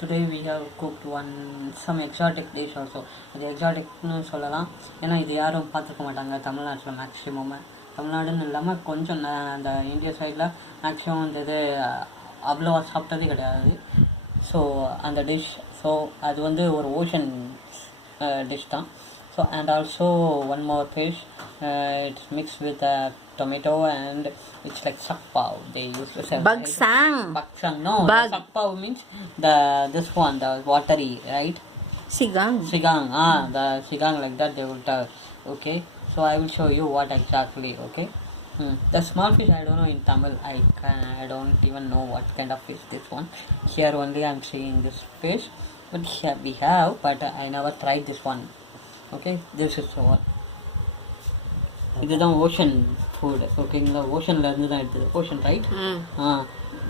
today we have cooked some exotic dish also. அது எக்ஸாட்டிக்னு சொல்லலாம், ஏன்னா இது யாரும் பார்த்துருக்க மாட்டாங்க தமிழ்நாட்டில் மேக்ஸிமம். தமிழ்நாடுன்னு இல்லாமல் கொஞ்சம் அந்த இந்தியா சைடில் மேக்ஸிமம் அந்த இது அவ்வளோவா சாப்பிட்டதே கிடையாது. ஸோ அந்த டிஷ், ஸோ அது வந்து ஒரு ஓஷன் டிஷ் தான். So and also one more fish, it's mixed with tomato and it's like sakpav. They used to say Bagsang. Right? Bagsang. No, sakpav means this one, the watery, right? Sigang. Sigang. The sigang like that they will tell. Okay. So I will show you what exactly. Okay. The small fish I don't know in Tamil. I don't even know what kind of fish this one. Here only I'm seeing this fish, but here we have, but I never tried this one. Okay, this is all. இதுதான் ocean food. ஓகேங்களா, ஓஷனில் இருந்து தான் எடுத்தது. Ocean right.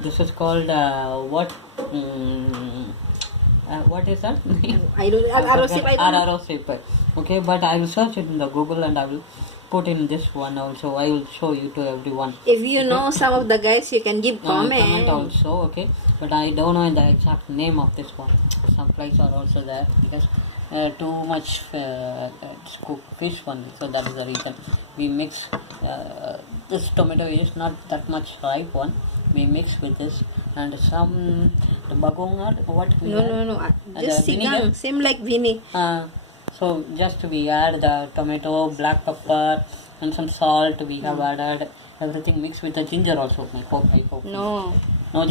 This is called what is that? I don't. Araro shape. Okay, but I will search it in the Google and I will put in this one also. I will show you to everyone. If you know some of the guys, you can give comment also. Okay, but I don't know the exact name of this one. Some flies are also there because too much cooked fish one, so that is the reason we mix. This tomato is not that much ripe one. We mix with this and some the bagong or what we no just sigang, same like vini. So just we add the tomato, black pepper and some salt. We have added everything mixed with the ginger also. I hope No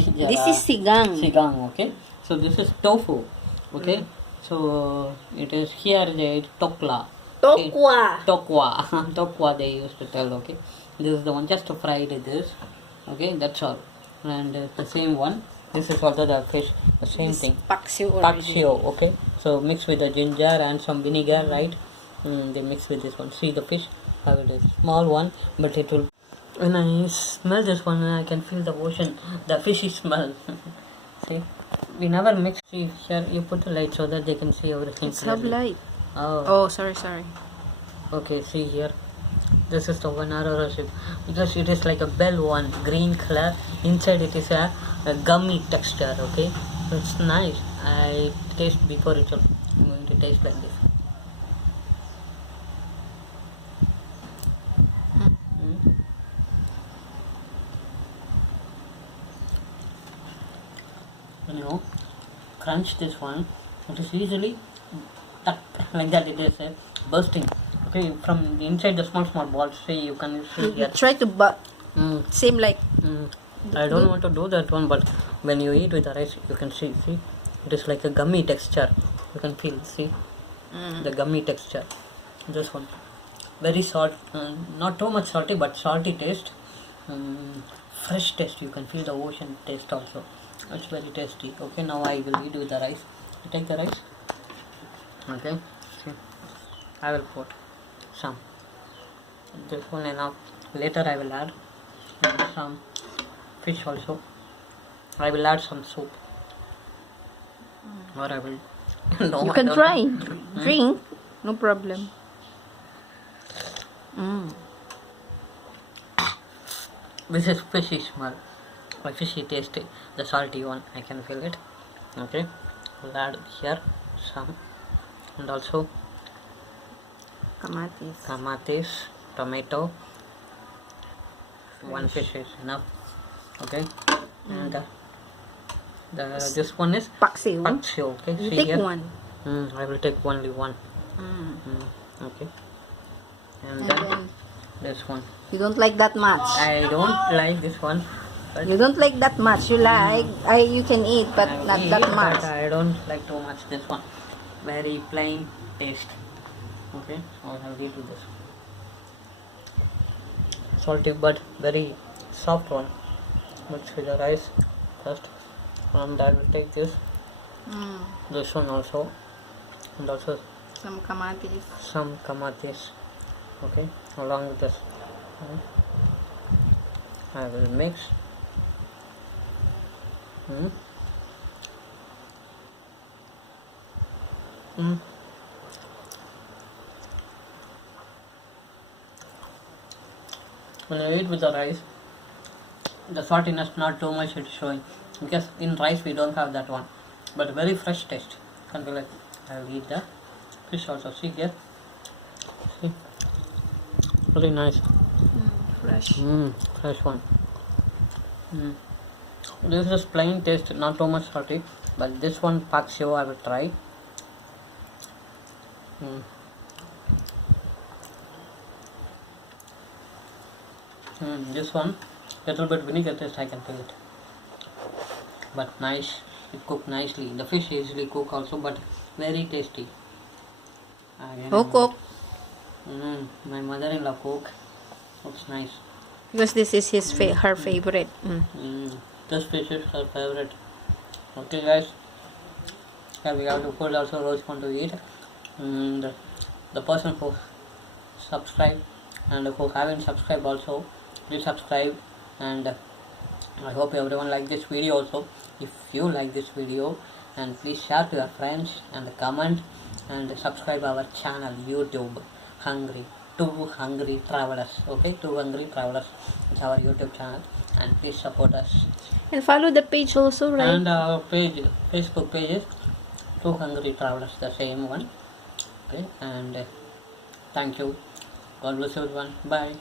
ginger. This is sigang. Okay, so this is tofu. Okay. So it is here the TOKWA. TOKWA they used to tell. Okay, this is the one just fried this. Okay, that's all. And the same one, this is also the fish, the same thing. Paksio. Okay, so mix with the ginger and some vinegar, right? They mix with this one. See the fish, how it is, small one, but it will. When I smell this one, I can feel the ocean, the fishy smell. See, we never mix. See here, you put the light so that they can see everything. It's have light. Oh, sorry. Okay, see here. This is the one arrow shape because it is like a bell one, green color. Inside it is a gummy texture. Okay, it's nice. I taste before it. I'm going to taste like this. You know, crunch this one. It is easily like that. It is bursting. Okay, from the inside the small balls. See, you can see here. Try to same like. I don't want to do that one, but when you eat with the rice, you can see. See, it is like a gummy texture. You can feel. See, the gummy texture. This one, very salt. Not too much salty, but salty taste. Fresh taste. You can feel the ocean taste also. It's very tasty. Okay, now I will eat with the rice. You take the rice. Okay, see, I will put some. This one enough. Later I will add some fish also. I will add some soup. Or I will. No, you can try. Drink. No problem. This is fishy smell. Or fishy taste. The salty one. I can feel it. Okay. We'll add here some. And also Kamatis, tomato. One fish is enough. Okay. And this one is Paksio. Okay. You see take here. one. I will take only one. Okay. And then this one. You don't like that much. I don't like this one. You don't like that much. You like. You can eat, but not that much. But I don't like too much this one. Very plain taste. Okay, so I will eat with this. Salty but very soft one. Mix with the rice first, and I will take this. This one also, and also some kamatis. Okay, along with this, I will mix. When you eat with the rice, the saltiness not too much it's showing because in rice we don't have that one. but very fresh taste. Can't be like, I'll eat the fish also. See here, see, very nice. Fresh. Fresh one. This is plain taste, not too much salty, but this one pak siu I will try. This one little bit vinegar taste, I can feel it, but nice. It cooked nicely. The fish easily cook also, but very tasty. Who cook? My mother-in-law cook. Looks nice. Because this is his her favorite. This fish is her favorite. Okay, guys. We have to food also Rose want to eat. And the person who subscribe and who haven't subscribed also, please subscribe. And I hope everyone like this video also. If you like this video, and please share to your friends and comment and subscribe our channel YouTube Twohungry Travelers. Okay, Twohungry Travelers. It's our YouTube channel, and please support us. And follow the page also, right? And our page, Facebook page is Twohungry Travelers, the same one. Okay, and thank you. God bless everyone. Bye.